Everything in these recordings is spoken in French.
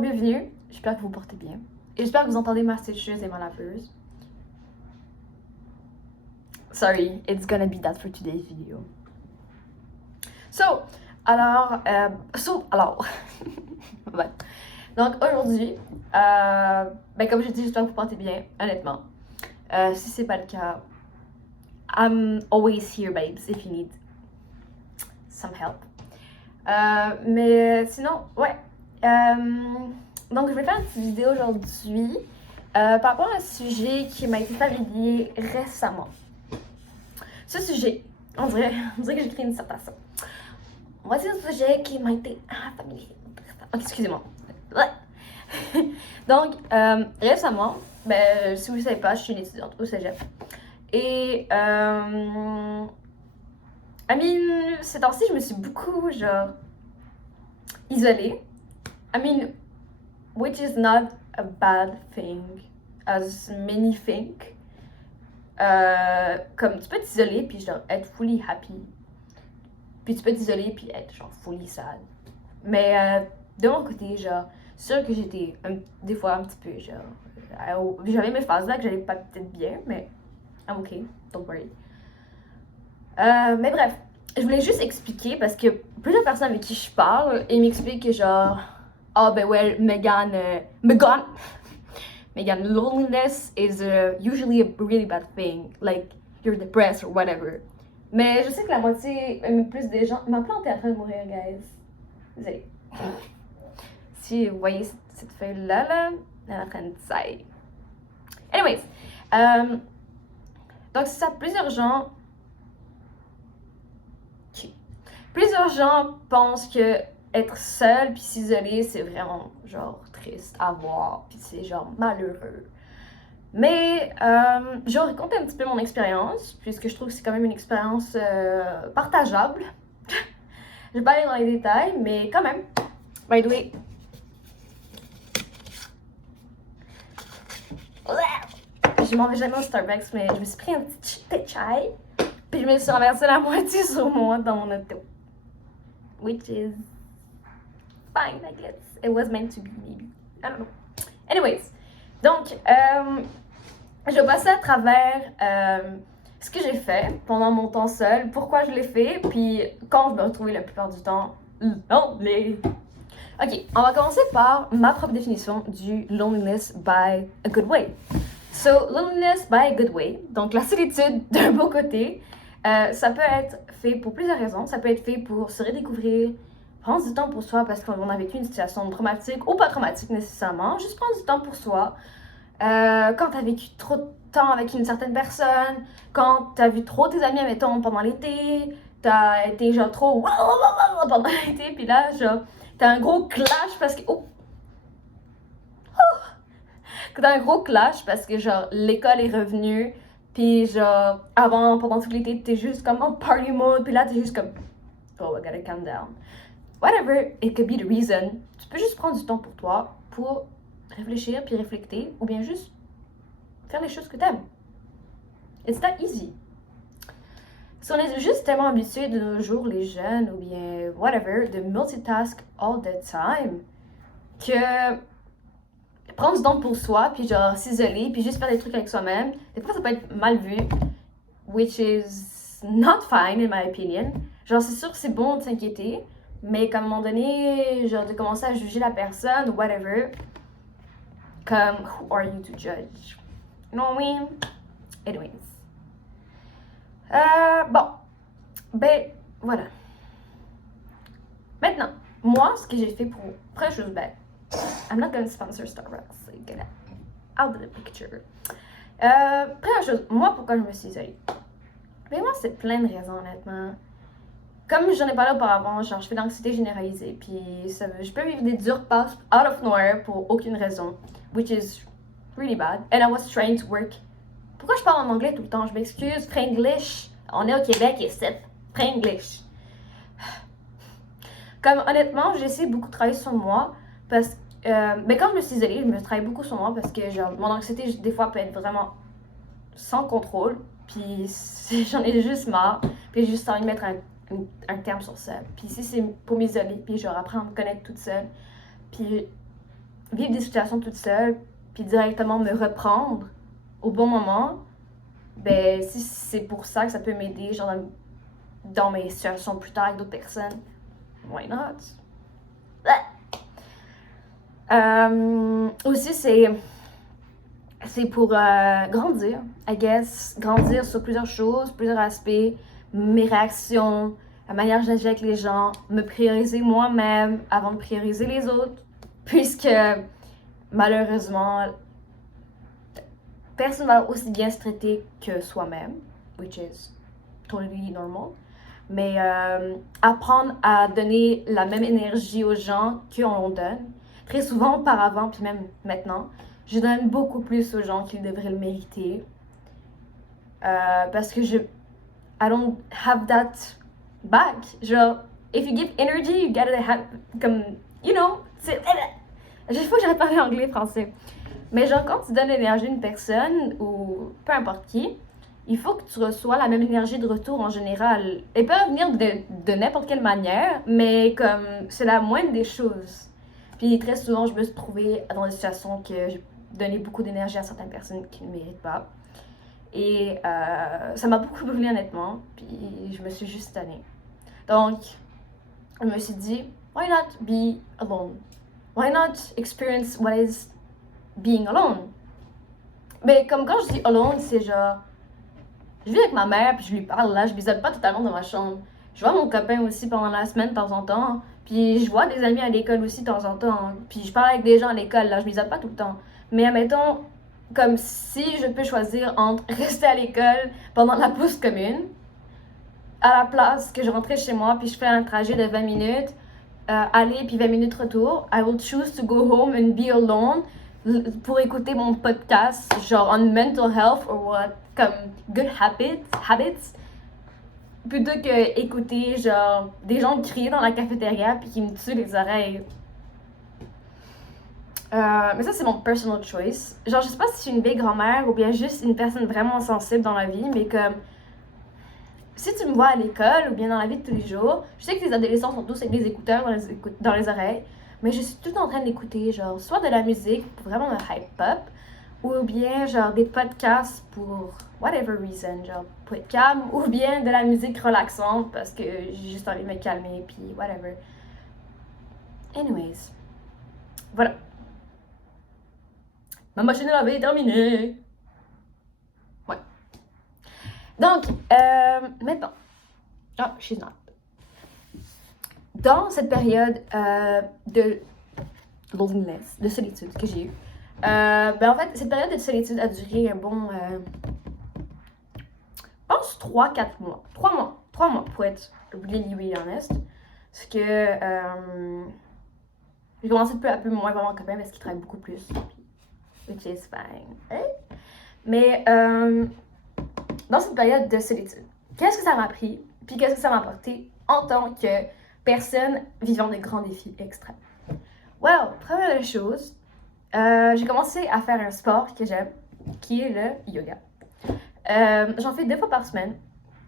Bienvenue, j'espère que vous portez bien. Et j'espère que vous entendez ma sécheuse et ma laveuse. Sorry, it's gonna be that for today's video. Alors, ouais. Donc aujourd'hui, comme je dis, j'espère que vous portez bien, honnêtement. Si c'est pas le cas, I'm always here, babes, if you need some help. Mais sinon, ouais. Donc je vais faire une petite vidéo aujourd'hui par rapport à un sujet qui m'a été familier récemment. Ce sujet, on dirait que j'écris une dissertation. Voici un sujet qui m'a été familier. Okay, excusez-moi. Donc, récemment, si vous ne savez pas, je suis une étudiante au cégep. Et, ces temps-ci, je me suis beaucoup, isolée. Which is not a bad thing, as many think. Comme tu peux t'isoler puis être fully happy. Puis tu peux t'isoler puis être fully sad. Mais de mon côté, sûr que j'étais des fois un petit peu j'avais mes phases là que j'allais pas peut-être bien, mais I'm okay, don't worry. Mais bref, je voulais juste expliquer parce que plusieurs personnes avec qui je parle, ils m'expliquent que Megan, loneliness is usually a really bad thing, like you're depressed or whatever. Mais je sais que la moitié, même plus des gens, ma plante est en train de mourir, guys. Désolée. Si vous voyez cette feuille-là, elle est en train de saillir. Anyways, donc c'est ça, plusieurs gens pensent que être seul puis s'isoler, c'est vraiment triste à voir, puis c'est malheureux. Mais je vais raconter un petit peu mon expérience, puisque je trouve que c'est quand même une expérience partageable. Je vais pas aller dans les détails, mais quand même. By the way. Je m'en vais jamais au Starbucks, mais je me suis pris un petit thé chai, puis je me suis renversé la moitié sur moi dans mon auto. Which is fine, I guess. It was meant to be, maybe. I don't know. Anyways, donc, je vais passer à travers ce que j'ai fait pendant mon temps seul, pourquoi je l'ai fait, puis quand je me retrouvais la plupart du temps lonely. Ok, on va commencer par ma propre définition du loneliness by a good way. So, loneliness by a good way, donc la solitude d'un beau côté, ça peut être fait pour plusieurs raisons. Ça peut être fait pour se redécouvrir, prendre du temps pour soi parce qu'on a vécu une situation traumatique ou pas traumatique nécessairement. Juste prendre du temps pour soi. Quand t'as vécu trop de temps avec une certaine personne, quand t'as vu trop tes amis, mettons, pendant l'été, t'as été trop pendant l'été, puis là, t'as un gros clash parce que... T'as un gros clash parce que l'école est revenue. Puis pendant tout l'été, t'es juste comme en party mode, puis là t'es juste comme, oh, I gotta calm down. Whatever, it could be the reason. Tu peux juste prendre du temps pour toi, pour réfléchir, puis réfléchir, ou bien juste faire les choses que t'aimes. It's that easy. Si on est juste tellement habitué de nos jours, les jeunes, ou bien whatever, de multitask all the time, que prendre du temps pour soi, puis s'isoler, puis juste faire des trucs avec soi-même, des fois ça peut être mal vu, which is not fine in my opinion. C'est sûr que c'est bon de s'inquiéter, mais comme à un moment donné, de commencer à juger la personne, whatever, comme, who are you to judge? You know what I mean? Anyways. Voilà. Maintenant, moi, ce que j'ai fait pour première chose, I'm not gonna sponsor Starbucks, so you get out of the picture. Première chose, moi, pourquoi je me suis isolée? Mais moi, c'est plein de raisons, honnêtement. Comme j'en ai parlé auparavant, je fais de l'anxiété généralisée, puis je peux vivre des dures passes out of nowhere pour aucune raison, which is really bad. And I was trying to work. Pourquoi je parle en anglais tout le temps? Je m'excuse, Frenglish. On est au Québec et c'est Frenglish. Comme honnêtement, j'essaie beaucoup de travailler sur moi parce que quand je me suis isolée, je me travaille beaucoup sur moi parce que mon anxiété des fois peut être vraiment sans contrôle, puis j'en ai juste marre, puis j'ai juste envie de mettre un terme sur ça. Puis si c'est pour m'isoler, puis apprendre à me connaître toute seule, puis vivre des situations toute seule, puis directement me reprendre au bon moment, ben si c'est pour ça que ça peut m'aider, genre dans mes situations plus tard avec d'autres personnes, why not? Aussi, c'est pour grandir, I guess. Grandir sur plusieurs choses, plusieurs aspects, mes réactions, la manière dont j'agis avec les gens, me prioriser moi-même avant de prioriser les autres, puisque malheureusement, personne va aussi bien se traiter que soi-même, which is totally normal. Mais apprendre à donner la même énergie aux gens qu'on donne. Très souvent auparavant, puis même maintenant, je donne beaucoup plus aux gens qui devraient le mériter. Parce que I don't have that back. Genre, if you give energy, you gotta have, comme, you know, je faut que j'arrête de parler anglais, français. Mais genre, quand tu donnes l'énergie à une personne, ou peu importe qui, il faut que tu reçois la même énergie de retour en général. Elle peut venir de n'importe quelle manière, mais comme, c'est la moindre des choses. Puis très souvent, je me suis trouvée dans des situations que j'ai donné beaucoup d'énergie à certaines personnes qui ne méritent pas. Et ça m'a beaucoup brûlé honnêtement, puis je me suis juste tannée. Donc, je me suis dit, why not be alone? Why not experience what is being alone? Mais comme quand je dis alone, c'est genre, je vis avec ma mère, puis je lui parle là, je m'isole pas totalement dans ma chambre. Je vois mon copain aussi pendant la semaine de temps en temps, puis je vois des amis à l'école aussi de temps en temps, puis je parle avec des gens à l'école, là, je m'isole pas tout le temps. Mais admettons, comme si je peux choisir entre rester à l'école pendant la pause commune, à la place que je rentrais chez moi, puis je fais un trajet de 20 minutes, aller puis 20 minutes retour, I will choose to go home and be alone pour écouter mon podcast, genre on mental health or what, comme good habits, plutôt que écouter genre des gens crier dans la cafétéria puis qui me tuent les oreilles. Mais ça, c'est mon personal choice. Genre, je sais pas si je suis une vieille grand-mère ou bien juste une personne vraiment sensible dans la vie, mais comme si tu me vois à l'école ou bien dans la vie de tous les jours, je sais que les adolescents sont tous avec des écouteurs dans les oreilles, mais je suis tout en train d'écouter, genre, soit de la musique pour vraiment me hype up, ou bien, genre, des podcasts pour whatever reason, genre, pour être calme, ou bien de la musique relaxante parce que j'ai juste envie de me calmer, puis whatever. Anyways, voilà. Ma machine à laver est terminée. Ouais. Donc, maintenant. Oh, she's not. Dans cette période de loneliness, de solitude que j'ai eue, ben en fait, cette période de solitude a duré un bon, je pense 3-4 mois. 3 mois pour être really honest. Parce que j'ai commencé peu à peu moins voir mon copain parce qu'il travaille beaucoup plus. Which is fine. Hein? Mais dans cette période de solitude, qu'est-ce que ça m'a appris? Puis qu'est-ce que ça m'a apporté en tant que personne vivant de grands défis extrêmes? Well, première chose, j'ai commencé à faire un sport que j'aime, qui est le yoga. J'en fais 2 fois par semaine,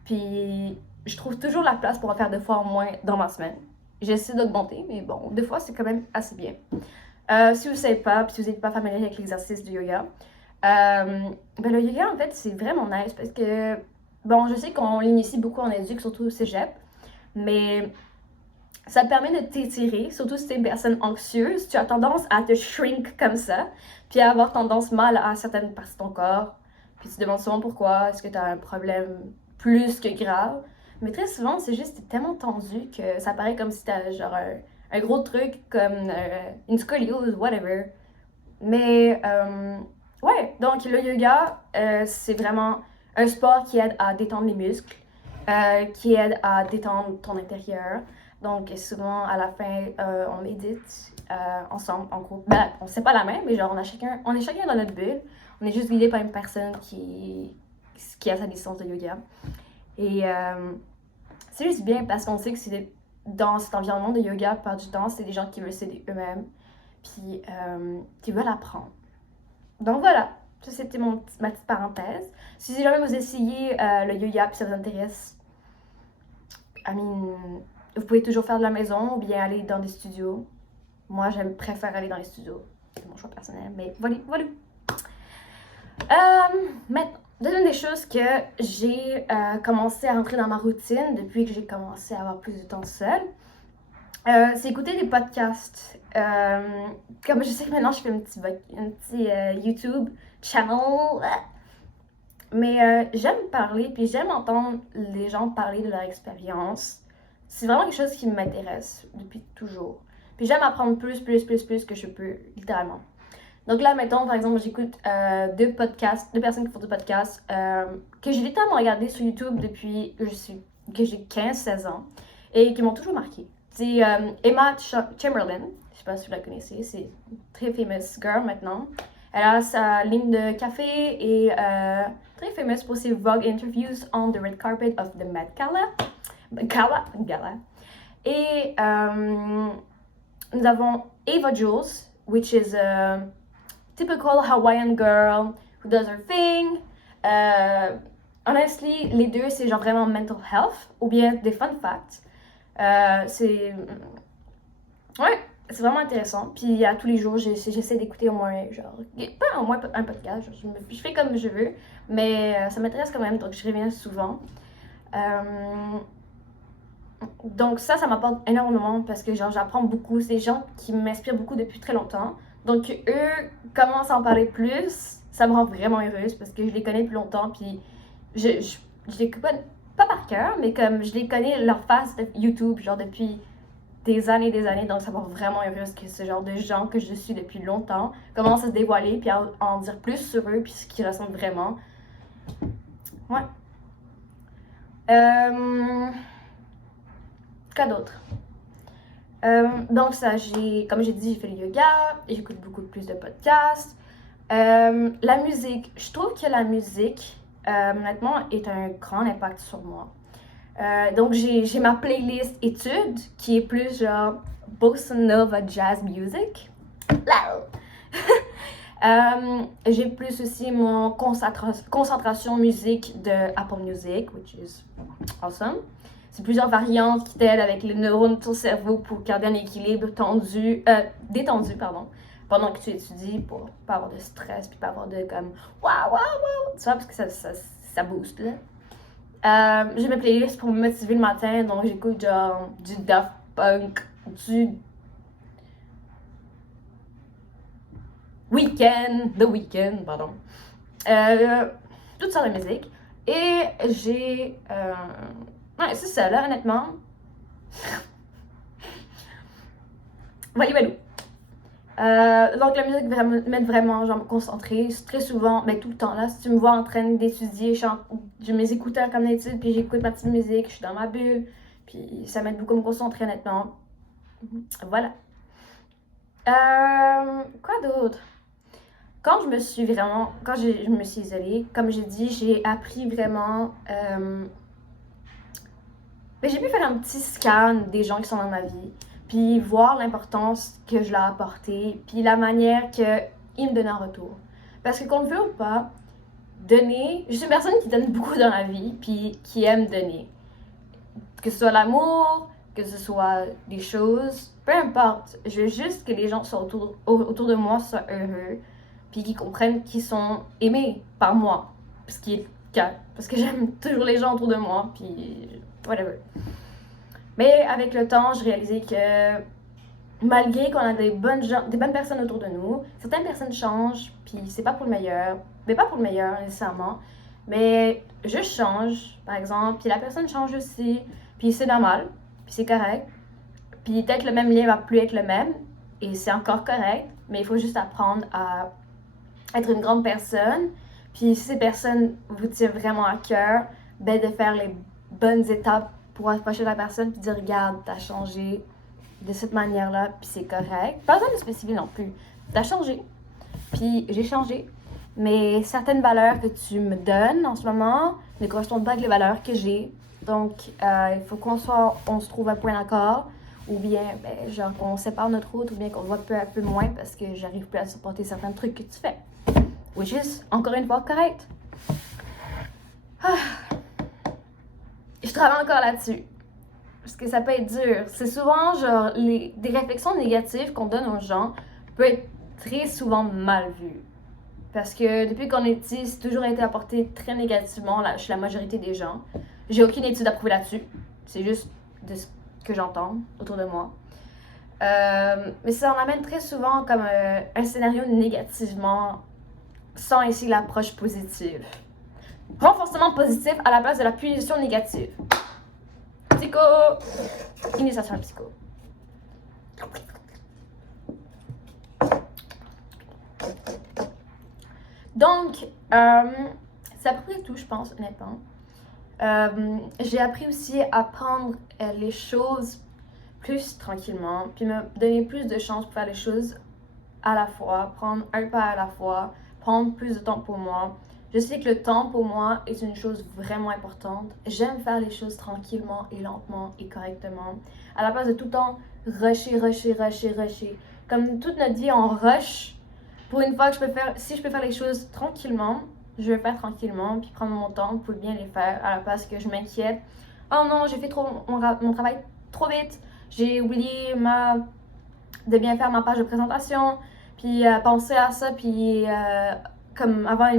puis je trouve toujours la place pour en faire 2 fois au moins dans ma semaine. J'essaie d'augmenter, mais bon, 2 fois c'est quand même assez bien. Si vous ne savez pas, puis si vous n'êtes pas familier avec l'exercice du yoga, ben le yoga en fait c'est vraiment nice parce que, bon, je sais qu'on l'initie beaucoup en éduc, surtout au cégep, mais ça te permet de t'étirer, surtout si tu es une personne anxieuse, tu as tendance à te shrink comme ça, puis à avoir tendance mal à certaines parties de ton corps, puis tu te demandes souvent pourquoi, est-ce que tu as un problème plus que grave, mais très souvent c'est juste tellement tendu que ça paraît comme si tu as genre un gros truc comme une scoliose, whatever. Mais ouais, donc le yoga, c'est vraiment un sport qui aide à détendre les muscles, qui aide à détendre ton intérieur. Donc souvent à la fin, on médite ensemble, en groupe. Ben, on sait pas la même, mais genre on est chacun dans notre bulle. On est juste guidé par une personne qui a sa licence de yoga. Et c'est juste bien parce qu'on sait que c'est dans cet environnement de yoga, par du temps, c'est des gens qui veulent s'aider eux-mêmes, puis qui veulent apprendre. Donc voilà, ça c'était ma petite parenthèse. Si jamais vous essayez le yoga puis ça vous intéresse, vous pouvez toujours faire de la maison ou bien aller dans des studios. Moi, préfère aller dans les studios. c'est mon choix personnel, mais voilà, voilà. Maintenant, deuxième des choses que j'ai commencé à rentrer dans ma routine depuis que j'ai commencé à avoir plus de temps seule, c'est écouter des podcasts. Comme je sais que maintenant je fais un petit YouTube channel, mais j'aime parler, puis j'aime entendre les gens parler de leur expérience. C'est vraiment quelque chose qui m'intéresse depuis toujours. Puis j'aime apprendre plus que je peux, littéralement. Donc là, mettons, par exemple, j'écoute deux personnes qui font des podcasts que j'ai littéralement regardé sur YouTube depuis que j'ai 15-16 ans et qui m'ont toujours marqué. C'est Emma Chamberlain, je sais pas si vous la connaissez, c'est une très famous girl maintenant. Elle a sa ligne de café et très famous pour ses Vogue interviews on the red carpet of the Met Gala. Et nous avons Ava Jules, which is a typical Hawaiian girl who does her thing. Honestly, les deux, c'est genre vraiment mental health ou bien des fun facts. Ouais, c'est vraiment intéressant. Puis à tous les jours, j'essaie d'écouter au moins, genre, pas au moins un podcast. Genre, je fais comme je veux, mais ça m'intéresse quand même, donc je reviens souvent. Donc ça m'apporte énormément parce que genre j'apprends beaucoup. C'est des gens qui m'inspirent beaucoup depuis très longtemps. Donc eux commencent à en parler plus. Ça me rend vraiment heureuse parce que je les connais depuis longtemps. Puis je les connais pas par cœur, mais comme je les connais leur face de YouTube genre depuis des années. Donc ça me rend vraiment heureuse que ce genre de gens que je suis depuis longtemps commencent à se dévoiler puis à en dire plus sur eux puis ce qu'ils ressentent vraiment. Ouais. Quoi d'autre? Donc ça, comme j'ai dit, j'ai fait le yoga, j'écoute beaucoup plus de podcasts. La musique, je trouve que la musique, honnêtement, est un grand impact sur moi. Donc j'ai ma playlist études qui est plus genre bossa nova jazz music. J'ai plus aussi mon concentration musique de Apple Music, which is awesome. C'est plusieurs variantes qui t'aident avec les neurones de ton cerveau pour garder un équilibre détendu, pendant que tu étudies pour pas avoir de stress puis pas avoir de comme waouh, tu vois, parce que ça booste là. J'ai mes playlists pour me motiver le matin, donc j'écoute genre du Daft Punk, du The Weeknd, pardon. Toutes sortes de musique. Et j'ai ouais, c'est ça, là, honnêtement. Voilà. Donc, la musique m'aide vraiment, genre, me concentrer. Très souvent, mais tout le temps, là, si tu me vois en train d'étudier, j'ai mes écouteurs comme d'études, puis j'écoute ma petite musique, je suis dans ma bulle, puis ça m'aide beaucoup à me concentrer, honnêtement. Voilà. Quoi d'autre? Quand je me suis isolée, comme j'ai dit, j'ai appris vraiment... j'ai pu faire un petit scan des gens qui sont dans ma vie, puis voir l'importance que je leur ai apportée, puis la manière qu'ils me donnaient en retour. Parce que qu'on le veut ou pas, donner... Je suis une personne qui donne beaucoup dans la vie, puis qui aime donner. Que ce soit l'amour, que ce soit des choses, peu importe. Je veux juste que les gens soient autour de moi soient heureux, puis qu'ils comprennent qu'ils sont aimés par moi, ce qui est le cas, parce que j'aime toujours les gens autour de moi, puis whatever. Mais avec le temps, je réalisais que malgré qu'on a des bonnes personnes autour de nous, certaines personnes changent, puis c'est pas pour le meilleur, mais pas pour le meilleur nécessairement, mais je change, par exemple, puis la personne change aussi, puis c'est normal, puis c'est correct, puis peut-être le même lien va plus être le même, et c'est encore correct, mais il faut juste apprendre à être une grande personne. Puis si ces personnes vous tiennent vraiment à cœur, de faire les bonnes étapes pour approcher la personne puis dire regarde, t'as changé de cette manière-là, puis c'est correct. Pas besoin de spécifier non plus. T'as changé, puis j'ai changé. Mais certaines valeurs que tu me donnes en ce moment ne correspondent pas avec les valeurs que j'ai. Donc, il faut qu'on se trouve à point d'accord, ou bien, genre, qu'on sépare notre route, ou bien qu'on voit peu à peu moins parce que j'arrive plus à supporter certains trucs que tu fais. Which is, encore une fois, correct. Je travaille encore là-dessus. Parce que ça peut être dur. C'est souvent, genre, des réflexions négatives qu'on donne aux gens peut être très souvent mal vu. Parce que depuis qu'on est petit, c'est toujours été apporté très négativement chez la majorité des gens. J'ai aucune étude à prouver là-dessus. C'est juste de ce que j'entends autour de moi. Mais ça en amène très souvent comme un scénario négativement sans essayer l'approche positive. Renforcement positif à la place de la punition négative. Psycho! Initiation à la psycho. Donc, c'est à peu près tout, je pense, honnêtement. J'ai appris aussi à prendre les choses plus tranquillement, puis me donner plus de chance pour faire les choses à la fois, prendre un pas à la fois, prendre plus de temps pour moi. Je sais que le temps pour moi est une chose vraiment importante. J'aime faire les choses tranquillement et lentement et correctement, à la place de tout le temps rusher. Comme toute notre vie, on rush. Pour une fois que si je peux faire les choses tranquillement, je vais faire tranquillement, puis prendre mon temps pour bien les faire, à la place que je m'inquiète. Oh non, j'ai fait mon travail trop vite, j'ai oublié de bien faire ma page de présentation, puis penser à ça, puis comme avoir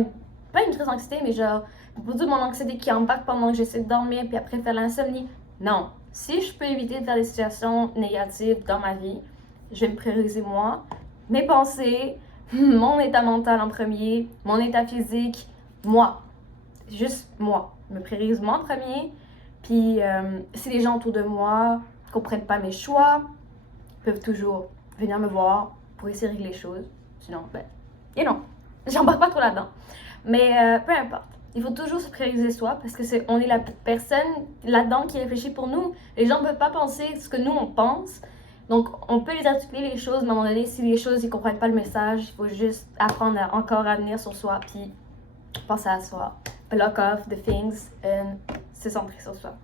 pas une crise d'anxiété, mais genre, toute mon anxiété qui embarque pendant que j'essaie de dormir, puis après faire l'insomnie. Non, si je peux éviter de faire des situations négatives dans ma vie, je vais me prioriser moi, mes pensées, mon état mental en premier, mon état physique, moi. Juste moi. Je me priorise moi en premier. Puis si les gens autour de moi ne comprennent pas mes choix, peuvent toujours venir me voir pour essayer de régler les choses. Sinon, et non, j'embarque pas trop là-dedans. Mais peu importe. Il faut toujours se prioriser soi parce que on est la personne là-dedans qui réfléchit pour nous. Les gens ne peuvent pas penser ce que nous on pense. Donc, on peut les articuler les choses, mais à un moment donné, si les choses, ils ne comprennent pas le message, il faut juste apprendre encore à venir sur soi, puis penser à soi. Block off the things and se centrer sur soi.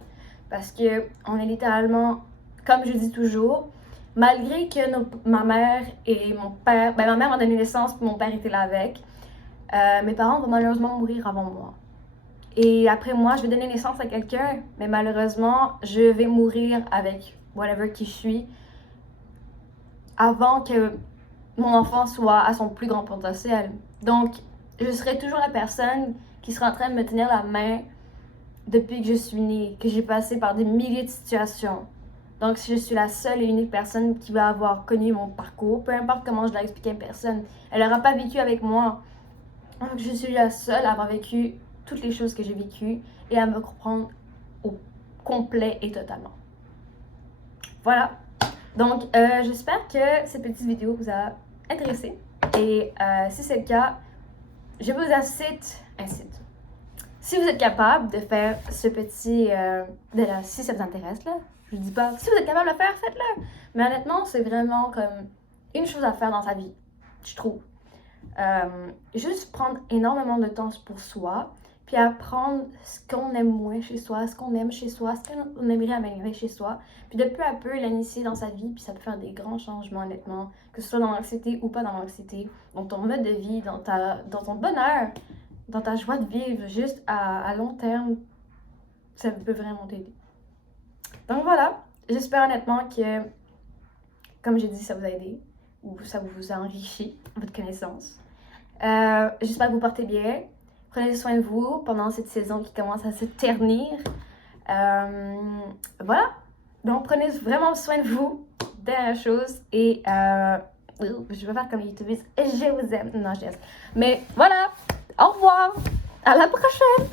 Parce que on est littéralement, comme je dis toujours, malgré que ma mère et mon père, ma mère m'a donné naissance, puis mon père était là avec, mes parents vont malheureusement mourir avant moi. Et après moi, je vais donner naissance à quelqu'un, mais malheureusement, je vais mourir avec whatever qui je suis, avant que mon enfant soit à son plus grand potentiel. Donc, je serai toujours la personne qui sera en train de me tenir la main depuis que je suis née, que j'ai passé par des milliers de situations. Donc, si je suis la seule et unique personne qui va avoir connu mon parcours, peu importe comment je l'ai expliqué à une personne, elle n'aura pas vécu avec moi. Donc, je suis la seule à avoir vécu toutes les choses que j'ai vécues et à me comprendre au complet et totalement. Voilà. Donc, j'espère que cette petite vidéo vous a intéressé. Et si c'est le cas, je vous incite. Si vous êtes capable de faire ce petit... si ça vous intéresse, là, je dis pas... Si vous êtes capable de le faire, faites-le. Mais honnêtement, c'est vraiment comme une chose à faire dans sa vie, je trouve. Juste prendre énormément de temps pour soi, puis apprendre ce qu'on aime moins chez soi, ce qu'on aime chez soi, ce qu'on aimerait améliorer chez soi, puis de peu à peu l'initier dans sa vie, puis ça peut faire des grands changements honnêtement, que ce soit dans l'anxiété ou pas dans l'anxiété, dans ton mode de vie, dans ton bonheur, dans ta joie de vivre, juste à long terme, ça peut vraiment t'aider. Donc voilà, j'espère honnêtement que, comme j'ai dit, ça vous a aidé, ou ça vous a enrichi votre connaissance. J'espère que vous portez bien. Prenez soin de vous pendant cette saison qui commence à se ternir. Voilà. Donc, prenez vraiment soin de vous. Dernière chose. Et je vais faire comme YouTube. Je vous aime. Non, je laisse. Mais voilà. Au revoir. À la prochaine.